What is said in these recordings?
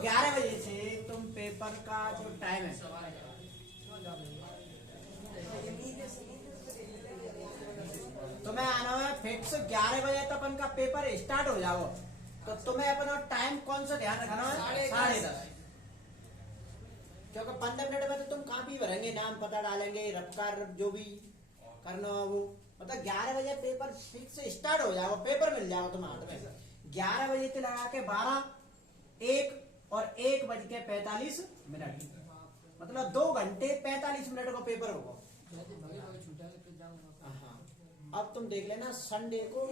11 बजे से तुम पेपर का जो टाइम है तुम्हें आना है फिक्स 11 बजे तक अपन का पेपर स्टार्ट हो जाओ। तो तुम्हें अपना टाइम कौन सा ध्यान रखना है? 10:30। क्योंकि 15 मिनट में तो तुम कॉपी भरेंगे, नाम पता डालेंगे, रफ्तार जो भी करना हो वो, मतलब 11 बजे पेपर फिक्स स्टार्ट हो जाओ, पेपर मिल जाओ तुम्हें हाथ में। 11 बजे से लगा के 12, 1 और 1:45, मतलब 2 घंटे 45 मिनट का पेपर होगा। हाँ, अब तुम देख लेना संडे को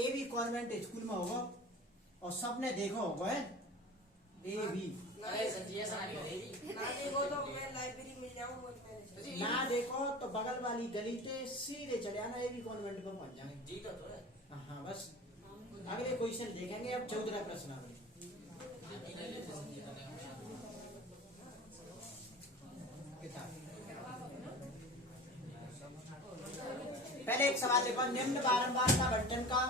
एबी कॉन्वेंट स्कूल में होगा और सबने देखा होगा है एबी। ना देखो तो बगल वाली गली के सीधे चले आना, एबी कॉन्वेंट पर पहुंच जाएंगे। हाँ बस अगले क्वेश्चन देखेंगे। अब 14 प्रश्न पहले एक सवाल देखो, निम्न बारंबारता बंटन का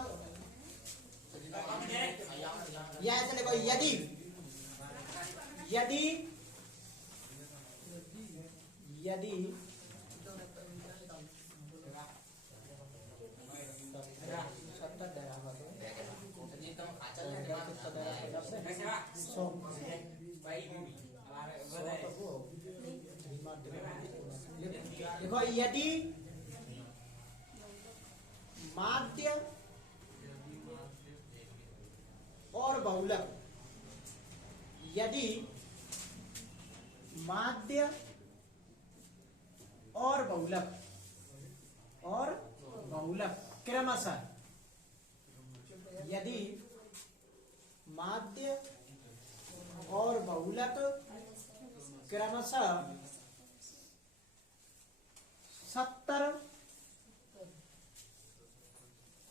या ऐसे देखो, यदि यदि यदि देखो, यदि माध्य और बहुलक, यदि माध्य और बहुलक क्रमशः, यदि माध्य और बहुलक क्रमशः 70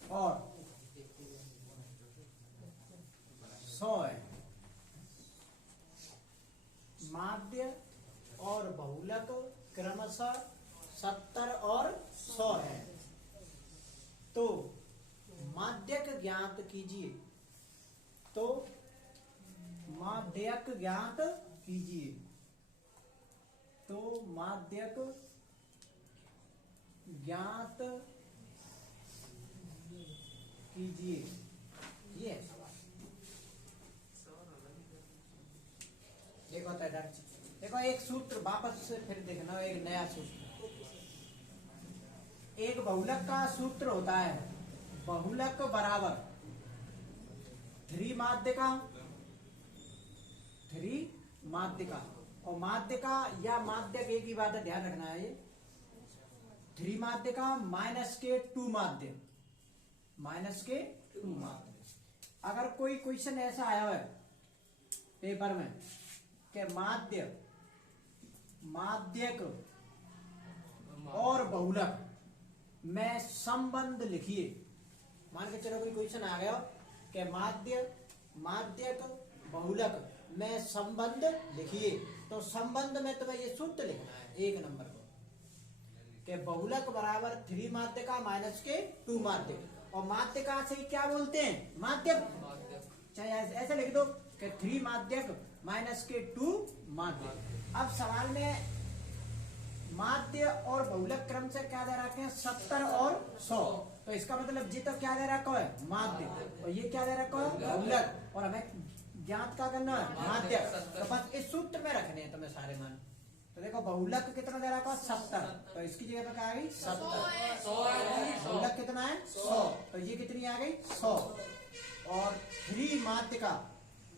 और 100 है, माध्य और बहुलक क्रमशः 70 और 100 है, तो माध्यक ज्ञात कीजिए। तो माध्यक ज्ञात कीजिए। तो माध्यक ज्ञात कीजिए, ये देखो देखो एक सूत्र वापस से फिर देखना, एक नया सूत्र। एक बहुलक का सूत्र होता है, बहुलक बराबर 3 माध्यिका और माध्यिका या माध्यक, एक ही बात है ध्यान रखना है, ये 3 माध्यिका माइनस के 2 माध्य। अगर कोई क्वेश्चन ऐसा आया है पेपर में कि माध्यक और बहुलक में संबंध लिखिए, मान के चलो कोई क्वेश्चन आ गया कि माध्यक बहुलक में संबंध लिखिए, तो संबंध में तुम्हें ये सूत्र लिखना है 1 नंबर को, कि बहुलक बराबर 3 माध्यिका माइनस के 2 माध्यक। और माध्यिका से क्या बोलते हैं? माध्यक। चाहे ऐसे लिख दो कि 3 माध्यक माइनस के 2 माध्यक। अब सवाल में माध्य और बहुलक क्रम से क्या दे रखे हैं? 70 और 100। तो इसका मतलब जी तो क्या दे रखा है? माध्य, और ये क्या दे रखा है? बहुलक। और हमें ज्ञात क्या करना है? माध्य। तो बस इस सूत्र में रखने हैं तुम्हें सारे मान। तो देखो बहुलक कितना दे रखा है? 70, तो इसकी जगह पर क्या आ गई? 70। बहुलक कितना है? 100, तो ये कितनी आ गई? 100। और 3 माध्यिका,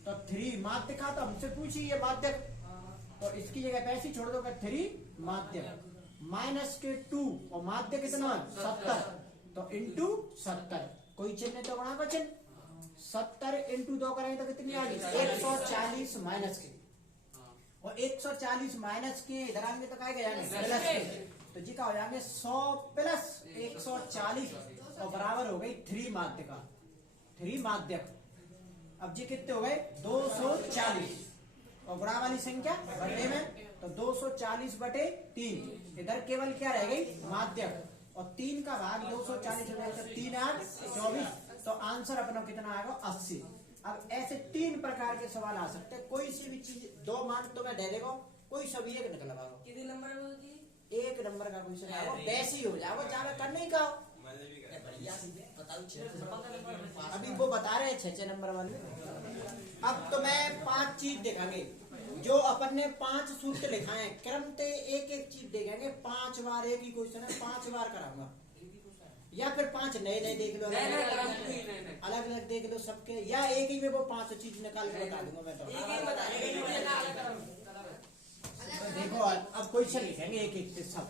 तो 3 माध्यिका तो हमसे पूछी ये माध्यक, तो इसकी जगह पैसे छोड़ दो 3 माध्यक माइनस के 2, और माध्य कितना है? 70, तो इंटू 70। कोई चिन्ह तो बना का चिन्ह, 70 इंटू 2 करेंगे तो कितनी आ गई? 140 माइनस के, और 140 माइनस के इधर आएंगे तो क्या जाएंगे? प्लस के, तो जी का हो जाएंगे 100 प्लस 140 और बराबर हो गई 3 माध्यिका, 3 माध्यक। अब जी कितने हो गए? 240, और बड़ा वाली संख्या बटे में, तो 240/3। इधर केवल क्या रह गई? माध्यक, और 3 का भाग 240 हो जाएगा, 3 8 24, तो आंसर अपना कितना आएगा? 80। अब ऐसे 3 प्रकार के सवाल आ सकते हैं। कोई सी भी चीज 2 मान तो मैं दे देगा, कोई सा भी एक निकल आएगा। कितने नंबर है वो जी? 1 नंबर का क्वेश्चन आएगा, वैसे ही हो जाएगा, ज्यादा करने ही का। अभी वो बता रहे हैं 6 नंबर वाले। अब तो मैं 5 चीज दिखाएंगे, जो अपन ने 5 सूत्र लिखाए हैं, क्रम से एक एक चीज देखेंगे। 5 बार एक ही क्वेश्चन है, 5 बार कराऊंगा, या फिर 5 नए नए देख लो, अलग अलग देख लो सबके, या एक ही में वो 5 चीज निकाल के बता दूंगा मैं। तो देखो अब क्वेश्चन लिखेंगे एक एक से सब।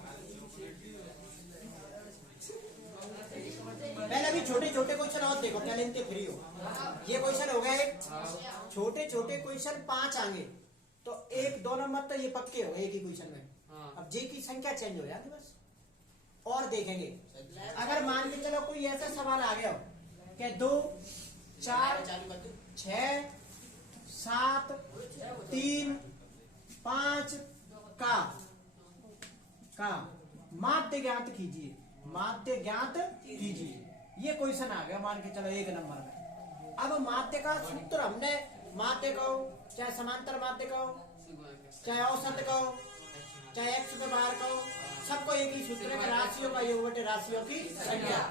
पहले भी छोटे छोटे क्वेश्चन और देखो, पहले इनके फ्री हो। ये क्वेश्चन हो गया एक, छोटे छोटे क्वेश्चन 5 आएंगे, तो 1 2 नंबर तो ये पक्के हो एक ही क्वेश्चन में। अब जे की संख्या चेंज हो जाती बस। और देखेंगे, अगर मान के चलो कोई ऐसा सवाल आ गया हो कि 2 4 6 7 3 5 का माध्य ज्ञात कीजिए, माध्य ज्ञात कीजिए। ये क्वेश्चन आ गया मान के चलो 1 नंबर में। अब माध्य का सूत्र हमने, माध्य कहो चाहे समांतर माध्य कहो, चाहे औसत कहो, चाहे x व्यवहार कहो, सबको एक ही सूत्र है, राशियों का योग बटे राशियों की संख्या।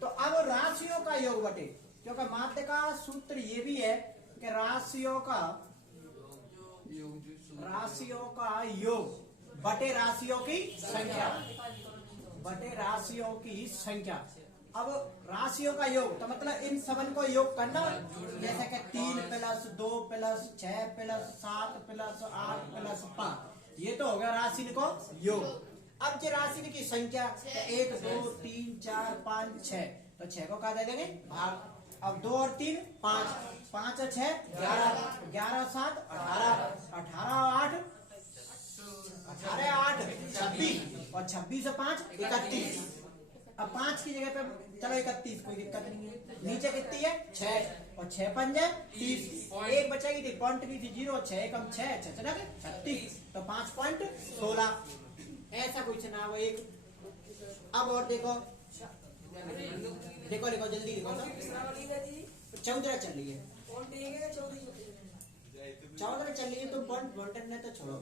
तो अब राशियों का योग बटे, क्योंकि माध्य का सूत्र ये भी है कि राशियों का योग बटे राशियों की संख्या, बटे राशियों की संख्या। अब राशियों का योग तो मतलब इन सबन को योग करना, जैसे कि 3 + 2 + 6 + 7 + 8 + 5, ये तो हो गया राशि को योग। अब जो राशि की संख्या 1 2 3 4 5 6, तो 6 को क्या दे देंगे भाग। अब 2 और 3 5, 5 और 6 11, 11 7 18, 18 और 8 18 8 26, और 26 और 5 31। अब 5 की जगह पे चलो 31, कोई दिक्कत नहीं है। नीचे कितनी है 6, और 6 5 30, एक बचेगी थी पॉइंट की थी 0, 6 कम 6 चला गया 36, तो 5.16। ऐसा क्वेश्चन है वो एक। अब और देखो, देखो लिखो जल्दी लिखो। 14 चल रही है, 14 चल रही है, तुम पॉइंट बॉन्टन ने तो छोड़ो।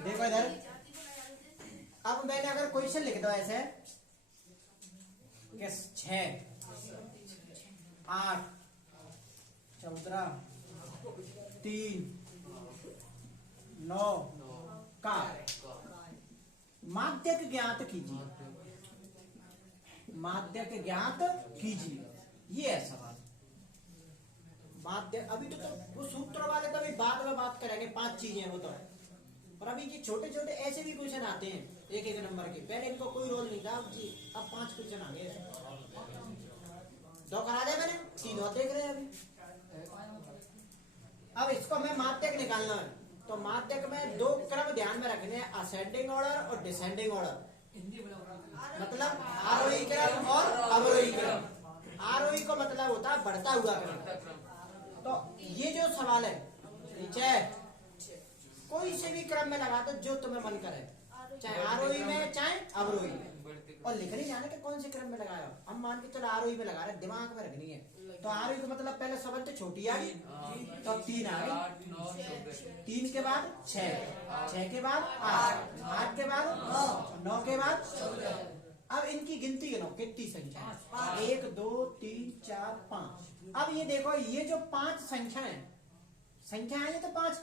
देखो इधर, अब मैंने अगर क्वेश्चन लिख दो ऐसे 6 8 14 3 9 का माध्यक ज्ञात कीजिए, माध्यक ज्ञात कीजिए, ये है सवाल। माध्य अभी तो वो सूत्र वाले तो अभी बाद में बात करेंगे, 5 चीजें वो तो है। और अभी ये छोटे छोटे ऐसे भी क्वेश्चन आते हैं 1 नंबर के, पहले इनको कोई रोल नहीं था। अब जी अब 5 क्वेश्चन आ गए, 2 करा दिया मैंने, 3 और देख रहे हैं अभी। अब इसको मैं माध्यक निकालना है, तो माध्यक में 2 क्रम ध्यान में रखने हैं, असेंडिंग ऑर्डर और डिसेंडिंग ऑर्डर, मतलब आरोही क्रम और अवरोही क्रम। आरोही को मतलब होता है बढ़ता हुआ क्रम। तो ये जो सवाल है नीचे कोई से भी क्रम में लगा दो जो तुम्हें मन करे, चाहे आरोही में चाहे अवरोही में, और लिख नहीं जाना कि कौन से क्रम में लगाया। हम मान के चलो आरोही में लगा रहे, दिमाग में रखनी है। तो आरोही को मतलब पहले सबन तो छोटी आ गई, तो 3 आ गई, 3 के बाद 6, 6 के बाद 8, 8 के बाद 9 के बाद। अब इनकी गिनती गिनो कितनी संख्या है, 1 2 3 4 5। अब ये देखो, ये जो 5 संख्या है, संख्या है ये तो 5,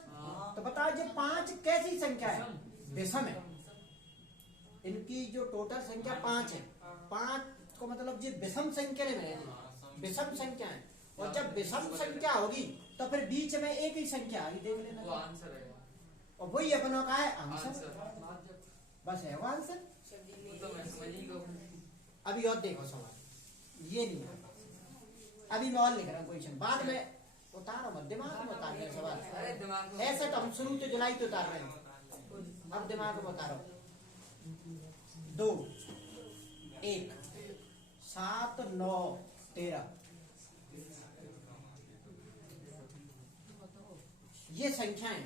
तो बताओ जो 5 कैसी संख्या है, विषम है। इनकी जो टोटल संख्या 5 है, 5 को मतलब ये विषम संख्या में है, विषम संख्या है। और जब विषम संख्या होगी तो फिर बीच में एक ही संख्या आएगी, देख लेना वो आंसर है, और वही अपनों का है आंसर, बस है वो आंसर। अभी और देखो सवाल, ये नहीं है, अभी मैं और लिख रहा हूँ क्वेश्चन, बाद में उतारो मत, दिमाग में उतार रहे सवाल। ऐसे तो हम शुरू से जुलाई तो उतार रहे हैं, अब दिमाग में उतारो। 2 1 7 9 13, ये संख्याएं,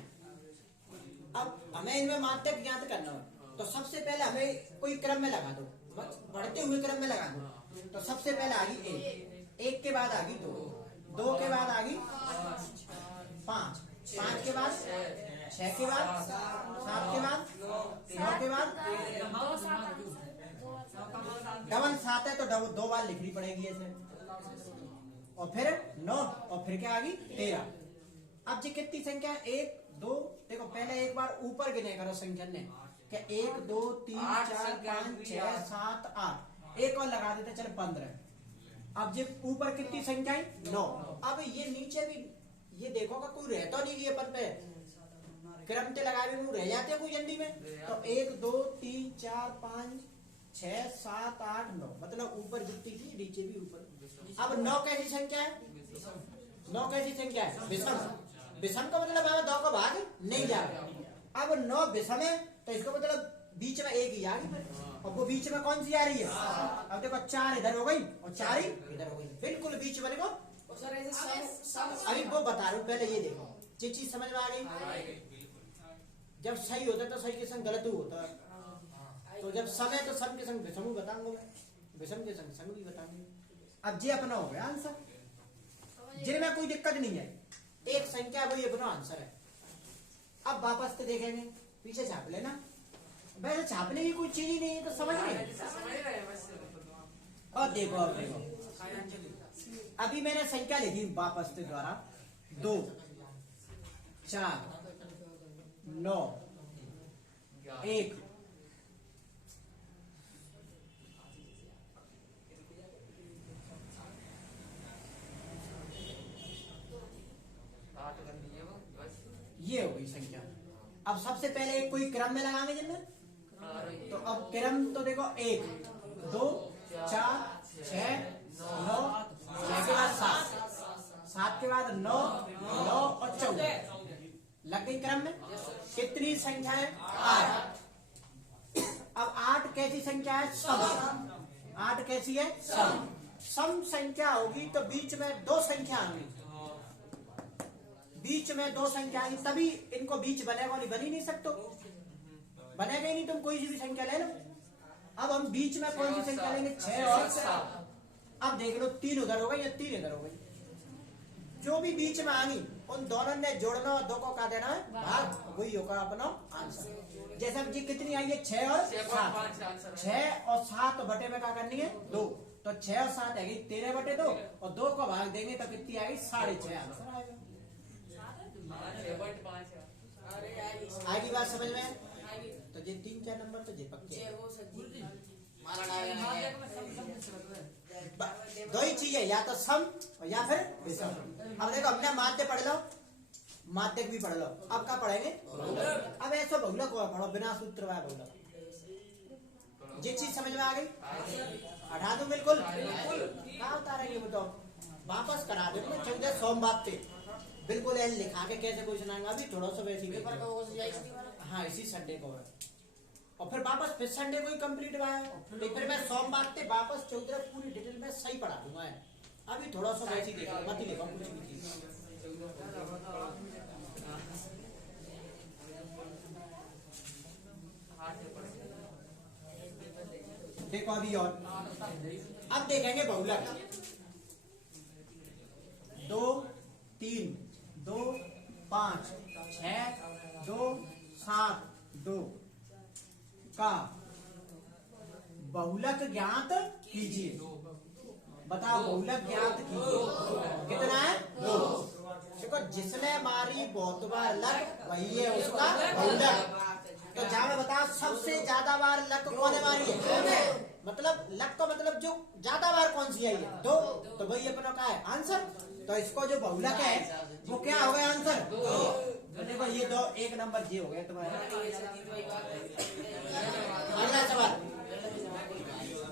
अब हमें इनमें माध्य ज्ञात करना है तो सबसे पहले हमें कोई क्रम में लगा दो, बढ़ते हुए क्रम में लगा दो। तो सबसे पहले आ गई एक के बाद आ गई दो के बाद आ गई 5 के बाद 6 के बाद 7 के बाद 9 के बाद डबल 7 है तो दो बार लिखनी पड़ेगी ऐसे, और फिर 9 और फिर क्या आ गई 13। अब जी कितनी संख्या है 1 2, देखो पहले एक बार ऊपर गिने करो संख्या ने, क्या 1 2 3 4 5 6 7 8, एक और लगा देते चल 15। अब जब ऊपर कितनी संख्या है 9, अब ये नीचे भी ये देखोगा कोई रहता नहीं ये अपन पे क्रम से लगाए हुए रह जाते कोई जल्दी में, तो 1 2 3 4 5 6 7 8 9, मतलब ऊपर जितनी थी नीचे भी ऊपर। अब 9 कैसी संख्या है, 9 कैसी संख्या है विषम, विषम का मतलब है 2 का भाग नहीं जा रहा। अब 9 विषम है तो इसका मतलब बीच में एक ही आ गई, और वो बीच में कौन सी आ रही है, अब देखो 4 इधर हो गई और 4 ही इधर हो गई, बिल्कुल बीच में देखो। अभी वो बता रहा हूँ, पहले ये देखो ये चीज समझ में आ गई। जब सही होता है तो सही के संग गलत होता है, तो जब सम है तो सम के संग विषम बताऊंगा मैं, विषम के संग सम भी बताऊंगी। अब ये अपना हो गया आंसर, जिनमें कोई दिक्कत नहीं है, एक संख्या वही अपना आंसर है। अब वापस से देखेंगे, पीछे छाप लेना, वैसे छापने की कोई चीज ही नहीं है तो समझ रहे। और देखो अब देखो, अभी मैंने संख्या लिखी वापस के द्वारा 2 4 9 1, ये हो गई संख्या। अब सबसे पहले कोई क्रम में लगाएंगे जिनमें, तो अब क्रम तो देखो 1 2 4 6 9 6 के बाद 7 के बाद 9 और 14 लग गई क्रम में। कितनी संख्या है 8। अब 8 कैसी संख्या है सम, 8 कैसी है सम, सम संख्या होगी तो बीच में 2 संख्या आएंगी, बीच में 2 संख्या आई तभी इनको बीच बनेगा, नहीं बन ही नहीं सकते, बनेगा ही नहीं, तुम कोई सी भी संख्या ले लो। अब हम बीच में कौन सी संख्या लेंगे 6 और 7। अब देख लो 3 उधर हो गई या 3 इधर हो गई, जो भी बीच में आनी उन दोनों ने जोड़ना और 2 को क्या देना है भाग, वही होगा अपना आंसर। जैसे जी कितनी आई है 6 और 7, 6 और 7 बटे में क्या करनी है 2, तो 6 और 7 है 13/2 और 2 को भाग देंगे तो कितनी आएगी 6.5 आंसर आएगा। आएगी बात समझ में, तो ये 3 4 नंबर तो ये पक्के दो ही चीज है, या तो सम और या फिर विषम। अब देखो हमने माध्य पढ़ लो, माध्यक भी पढ़ लो, अब क्या पढ़ेंगे अब ऐसा बहुलक को पढ़ो बिना सूत्र वाला बहुलक। ये चीज समझ में आ गई, हटा दो बिल्कुल, कहाँ उतारेंगे बताओ, वापस करा दो 14 सोमवार पे बिल्कुल एल लिखा के कैसे क्वेश्चन आएगा, अभी थोड़ा सा वैसे ही हाँ इसी संडे को है, और फिर वापस फिर संडे को ही कंप्लीट हुआ है, तो फिर मैं सोमवार से वापस 14 पूरी डिटेल में सही पढ़ा दूंगा। अभी थोड़ा सा वैसे ही देखो, मत ही लिखो कुछ भी चीज। देखो अभी और अब देखेंगे बहुलक 2 3 2 5 6 2 7 2 का बहुलक ज्ञात कीजिए। बताओ बहुलक ज्ञात कीजिए, कितना है 2। देखो जिसने मारी बहुत बार लक वही है उसका बहुलक, तो जहां में बताओ सबसे ज्यादा बार लक कौन ने मारी है, मतलब लक का मतलब जो ज्यादा बार कौन सी आई है 2, तो वही अपना का है आंसर। तो इसको जो बहुलक है वो क्या हो गया आंसर 2। तो देखो ये 2 1 नंबर जी हो गया तुम्हारा। अगला सवाल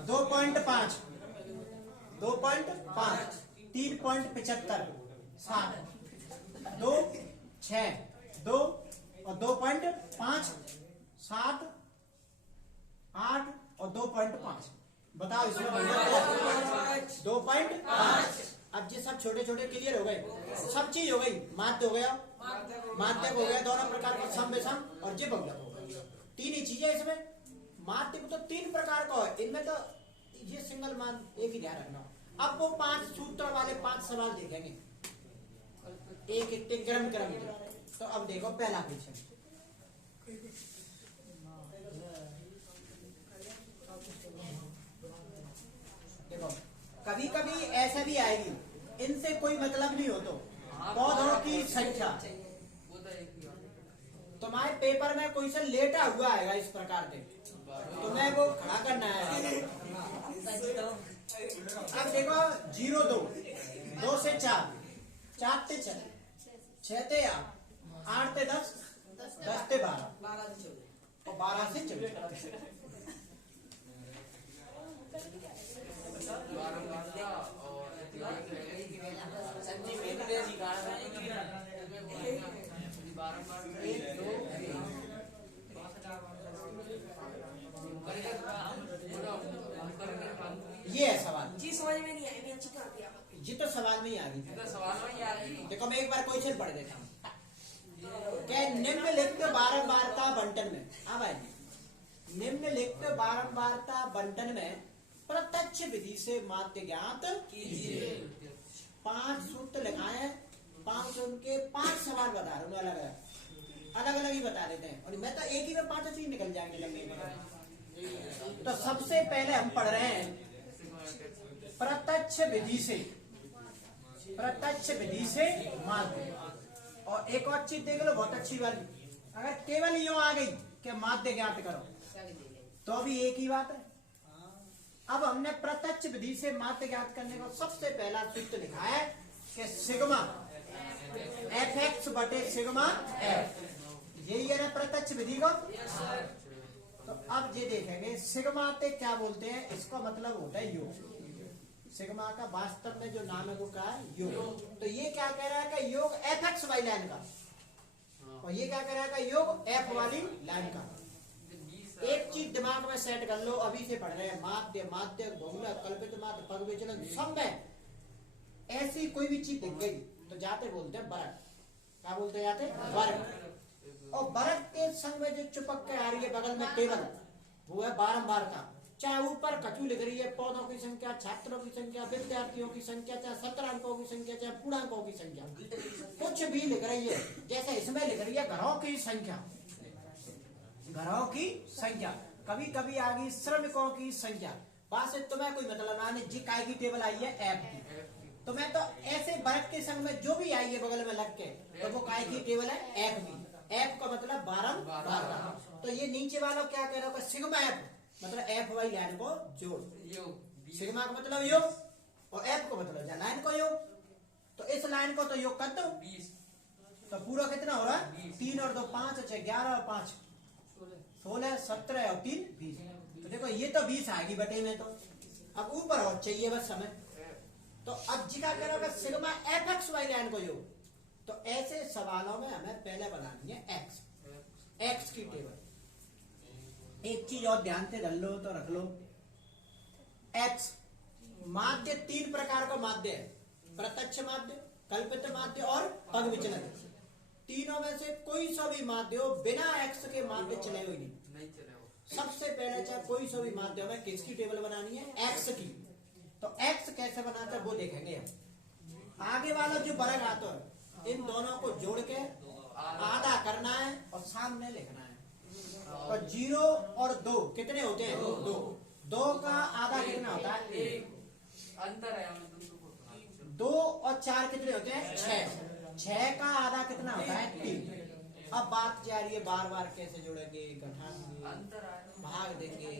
2.5 2.5 3.75 7 2 6 2 और 2.5 7 8 और 2.5। बताओ इसमें 2.5। अब ये सब छोटे छोटे क्लियर हो गए, सब चीज हो गई, माध्य हो गया, माध्यक हो गया, दोनों प्रकार का सम विषम और ये बहुलक हो गया। तीन ही चीजें इसमें। माध्यक तो तीन प्रकार का है, इनमें तो ये सिंगल मान एक ही ध्यान रखना। अब वो 5 सूत्र वाले 5 सवाल देखेंगे एक एक क्रम क्रम के। तो अब देखो पहला क्वेश्चन, देखो कभी कभी ऐसा भी आएगी, इनसे कोई मतलब नहीं हो तो पौधों की संख्या। तुम्हारे पेपर में क्वेश्चन लेटा हुआ आएगा इस प्रकार के, तुम्हें वो खड़ा करना है। अब देखो 0 2 2 से 4 4 से 6 6 से 8 8 से 10 10 से 12 और 12 से 14। ये है सवाल जी, समझ में नहीं आई, अच्छी कर दिया जी, तो सवाल में ही आ गई। देखो मैं एक बार क्वेश्चन पढ़ देता हूँ। क्या निम्नलिखित बारंबारता बंटन में, हाँ भाई, निम्नलिखित बारंबारता बंटन में प्रत्यक्ष विधि से माध्य ज्ञात कीजिए। 5 सूत्र लिखाए, 5 उनके 5 सवाल बता रहा हूँ, अलग अलग ही बता देते हैं, और मैं तो एक ही में 5 चीज निकल जाएंगे लंबे में। तो सबसे पहले हम पढ़ रहे हैं प्रत्यक्ष विधि से, प्रत्यक्ष विधि से माध्य। और एक और चीज देख लो बहुत अच्छी वाली, अगर केवल यूं आ गई कि माध्य ज्ञात करो तो भी एक ही बात है। अब हमने प्रत्यक्ष विधि से माध्य ज्ञात करने को सबसे पहला सूत्र लिखा है कि सिग्मा fx बटे सिग्मा f, यही है ना प्रत्यक्ष विधि को। तो अब ये देखेंगे सिग्मा ते क्या बोलते हैं, इसका मतलब होता है योग। सिग्मा का वास्तव में जो नाम है वो क्या है, योग। तो ये क्या कह रहा है कि योग fx वाली लाइन का, और ये क्या कह रहा है कि योग f वाली लाइन का। एक चीज दिमाग में सेट कर लो, अभी से पढ़ रहे हैं माध्य माध्य बहुलक कल्पित माध्य पग विचलन, सब में ऐसी कोई भी चीज दिख गई तो जाते बोलते हैं वर्ग। क्या बोलते जाते वर्ग। और वर्ग के संग में जो चिपक के आ रही है बगल में टेबल, वो है बारंबारता। चाहे ऊपर कचू लिख रही है पौधों की संख्या, छात्रों की संख्या, विद्यार्थियों की संख्या, चाहे 17 अंकों की संख्या, चाहे पूर्णांकों की संख्या, कुछ भी लिख रही है। जैसे इसमें लिख रही है घरों की संख्या, घरों की संख्या, कभी कभी आ गई श्रमिकों की संख्या, वहां से तुम्हें कोई मतलब ना नहीं। जी काय की टेबल आई है एफ की, तो मैं तो ऐसे वर्ग के संग में जो भी आई है बगल में लग के, तो वो काय की टेबल है एफ की। एफ का मतलब बारंबारता। तो ये नीचे वाला क्या कह रहा है, सिग्मा एफ मतलब एफ वाली लाइन को जोड़, सिग्मा का मतलब योग और एफ को मतलब लाइन को योग। तो इस लाइन को तो योग कर दो, तो पूरा कितना हो रहा है 3 और 2 5 6 11 और 5 16 17 और 3 20। तो देखो ये तो 20 आएगी बटे में। तो अब ऊपर और चाहिए बस समय। तो अब जी का कह रहा है sigma F X Y line को योग। तो ऐसे सवालों में हमें पहले बनानी है एक्स, एक्स की टेबल। एक चीज और ध्यान से रख लो तो रख लो, एक्स माध्य 3 प्रकार का माध्य है, प्रत्यक्ष माध्य, कल्पित माध्य और पग विचलन। तीनों में से कोई सा भी माध्य हो बिना एक्स के माध्य चले हुए नहीं चले। सबसे पहले चाहे कोई सा भी माध्य में किसकी टेबल बनानी है, एक्स की। तो एक्स कैसे बनाता है वो देखेंगे हम। आगे वाला जो वर्ग आता है इन दोनों को जोड़ के आधा करना है और सामने लिखना है। तो 0 और 2 कितने होते हैं, 2। 2 का आधा कितना होता है, 1। अंतर है 2 और 4 कितने होते हैं, 6। 6 का आधा कितना होता है, 3। अब बात जा रही है बार बार कैसे जोड़ेंगे, घटाएंगे, भाग देंगे।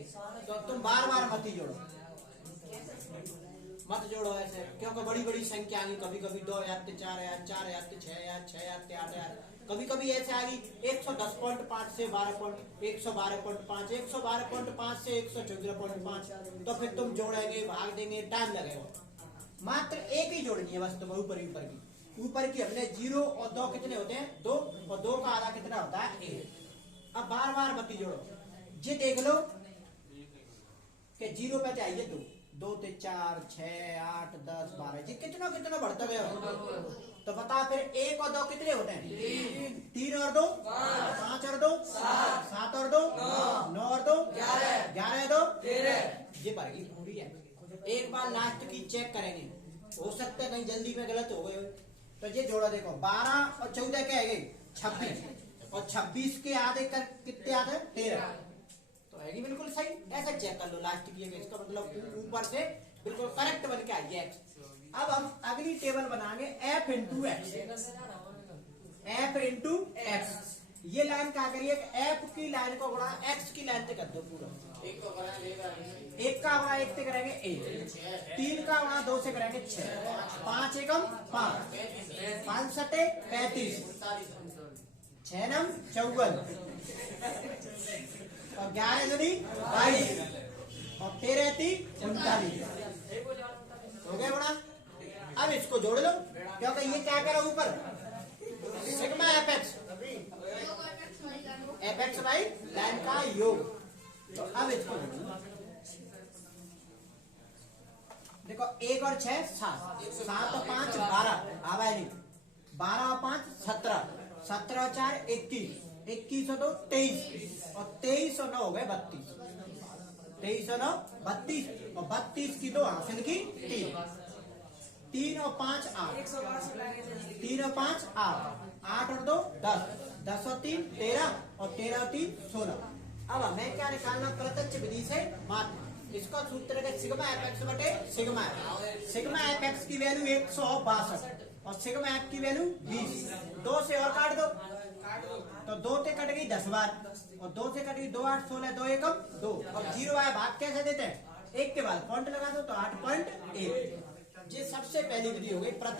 तो तुम बार बार मत ही जोड़ो, मत जोड़ो ऐसे, क्योंकि बड़ी बड़ी संख्या आ गई। कभी कभी 2 आते 4 आते 4 आते 6 आते 6 आते 8 आते, कभी कभी ऐसे आ गई 110.5 से 112.5 112.5 से 114.5। तो फिर तुम जोड़ेंगे भाग देंगे, टाइम लगेगा। मात्र एक ही जोड़नी है बस तुम्हें, ऊपर की हमने 0 और 2 कितने होते हैं, 2 और 2 का आधा कितना होता है, 1। अब बार बार मत जोड़ो, ये देख लो कि 0 पे चाहिए 2 2 से 4 6 8 10 12, जी कितना कितना बढ़ता गया। तो तो बता फिर 1 और 2 कितने होते हैं? 3 और 2 5 और 2 7 और 2 9 और 2 11 2 13। ये पड़ेगी पूरी है। एक बार लास्ट की चेक करेंगे, हो सकता है कहीं जल्दी में गलत हो गए हो। तो ये जोड़ा देखो 12 और 14 क्या है? 26 और 26 के आधे कर कितने आते हैं? 13। तो है बिल्कुल सही। ऐसा चेक कर लो लास्ट की, इसका मतलब ऊपर से बिल्कुल करेक्ट बन के आई है। अब हम अगली टेबल बनाएंगे f into x. f into x, ये लाइन क्या करिए? f की लाइन को बड़ा x की लाइन से कर दो पूरा। एक का बड़ा 1 से करेंगे 1, 3 का बड़ा 2 से करेंगे 6, 5 एकम 5, 5 सटे 35, 6 नम 54 और 11 दूनी 22 और 13 तीन 39। हो गया बड़ा। अब इसको जोड़ लो, क्योंकि ये क्या करो ऊपर sigma F x by line का योग। तो अब इसको देखो 1 और 6 7, 7 और 5 12, आवा नहीं 12 और 5 17, 17 और 4 21, 21 और 2 23 और 23 और 9 हो गए 32, 23 और 9 32 और 32 की 2 हासिल की 3 और 5 8, 3 और 5 8, 8 और 2 10, 10 और 3 13 और 13 और 3 16। अब हमें क्या निकालना? प्रत्यक्ष विधि से मात्र। इसका सूत्र है सिग्मा एफ एक्स बटे sigma F. Sigma F x की वैल्यू 162 और सिग्मा एफ की वैल्यू 20। 2 से और काट दो तो 2 से कट गई 10 बार और 2 से कट गई 2 8 16, 2 एकम 2 और 0 आया भाग कैसे देते हैं? 1 के बाद पॉइंट लगा दो तो 8.1। ये सबसे पहली विधि हो गई प्रत्यक्ष।